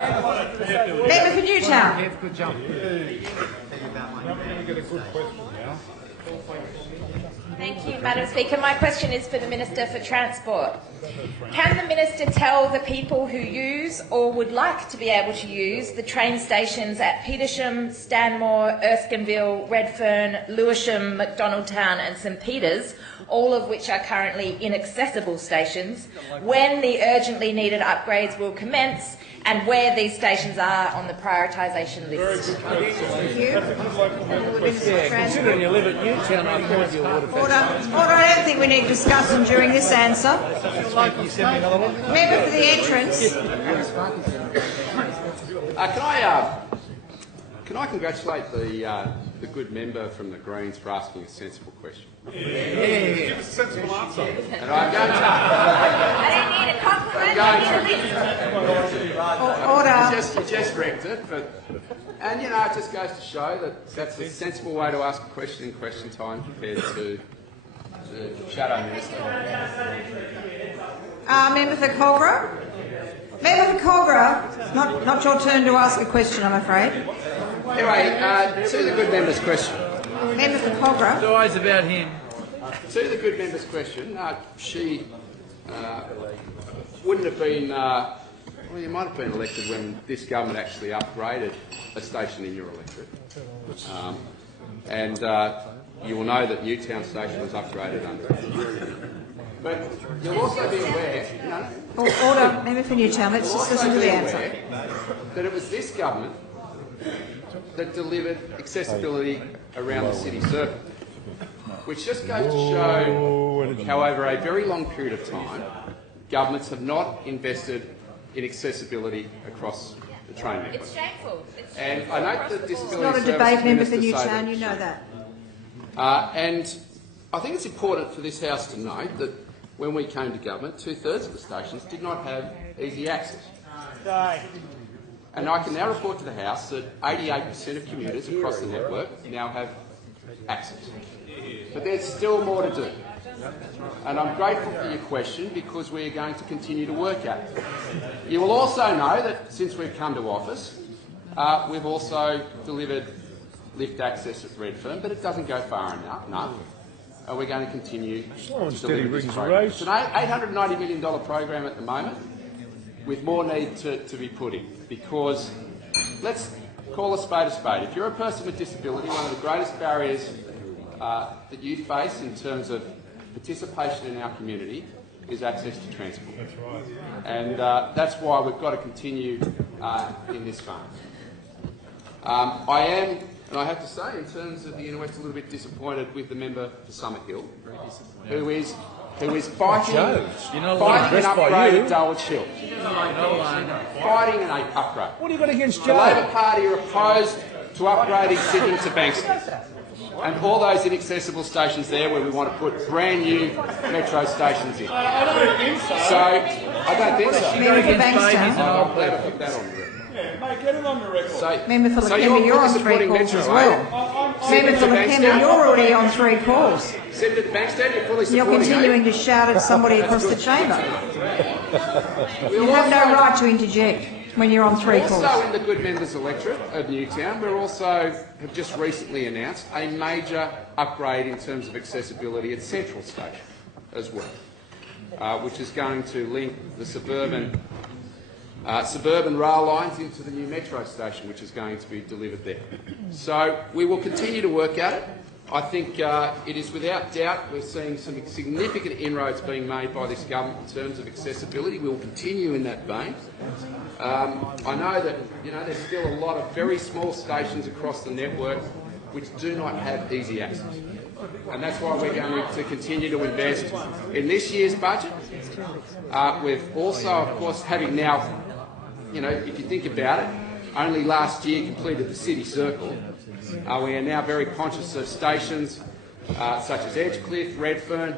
Member for Newtown. Thank you, Madam Speaker. My question is for the Minister for Transport. Can the Minister tell the people who use or would like to be able to use the train stations at Petersham, Stanmore, Erskineville, Redfern, Lewisham, Macdonaldtown and St Peters, all of which are currently inaccessible stations, when the urgently needed upgrades will commence and where these stations are on the prioritisation list? Thank you. Considering you live at Newtown, I thought you would have Order. I don't think we need discussion during this answer. Member for the entrance. Can I congratulate the good member from the Greens for asking a sensible question? Give us a sensible answer. And I'm going to. I don't need a compliment. Order. You just wrecked it, and you know it just goes to show that that's a sensible way to ask a question in question time compared to the shadow minister. Member for Culgra. Member for Culgra. Not your turn to ask a question, I'm afraid. Anyway, to the good member's question. Member for Culgra. It's always about him. To the good member's question, she wouldn't have been, well, you might have been elected when this government actually upgraded a station in your electorate. And you will know that Newtown Station was upgraded under it. But you'll also be aware... Order. Member for Newtown. Let's just listen to the answer. That it was this government that delivered accessibility around the city circle, which just goes to show how over a very long period of time governments have not invested in accessibility across the train network. It's shameful. And I note that It's not a debate, Member for Newtown, you know that. And I think it's important for this House to note that when we came to government, 2/3 of the stations did not have easy access. And I can now report to the House that 88% of commuters across the network now have access. But there's still more to do. And I'm grateful for your question because we are going to continue to work at it. You will also know that since we've come to office, we've also delivered lift access at Redfern, but it doesn't go far enough. We're going to continue to deliver this program. It's an $890 million program at the moment, with more need to be put in, because let's call a spade a spade. If you're a person with disability, one of the greatest barriers that you face in terms of participation in our community is access to transport. That's right. And that's why we've got to continue in this vein. I am, and I have to say, in terms of the inner west, a little bit disappointed with the member for Summit Hill, who is fighting an upgraded Dulwich Hill. Fighting an upgrade. What have you got against Joe? The Labor Party are opposed to upgrading Sydney to Bankston and all those inaccessible stations there where we want to put brand new metro stations in. I don't think so. So, I don't think so. Member for Bankstown. I'll never put that on the record. Yeah, mate, get it on the record. Member for Lakemba, you're on 3 calls as well. Member for Lakemba, you're already on 3 calls. Senator Bankstown, you're fully supporting. You're continuing to shout at somebody across the chamber. You have no right to interject when you're on 3 calls. Also in the good members electorate of Newtown, we also have just recently announced a major upgrade in terms of accessibility at Central Station as well, which is going to link the suburban rail lines into the new metro station, which is going to be delivered there. So we will continue to work at it. I think it is without doubt we're seeing some significant inroads being made by this government in terms of accessibility. We will continue in that vein. I know that there's still a lot of very small stations across the network which do not have easy access, and that's why we're going to continue to invest in this year's budget. We've also, of course, having now, if you think about it, only last year completed the city circle. We are now very conscious of stations such as Edgecliff, Redfern,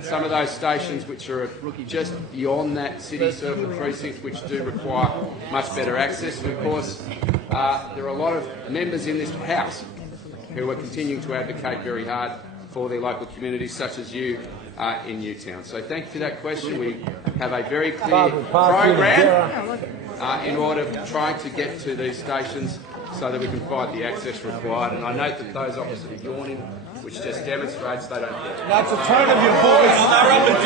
some of those stations which are just beyond that city circle precinct, which do require much better access. And of course, there are a lot of members in this House who are continuing to advocate very hard for their local communities, such as you in Newtown. So thank you for that question. We have a very clear program in order of trying to get to these stations so that we can provide the access required. And I note that those opposite are yawning, which just demonstrates they don't get it. That's the tone of your voice.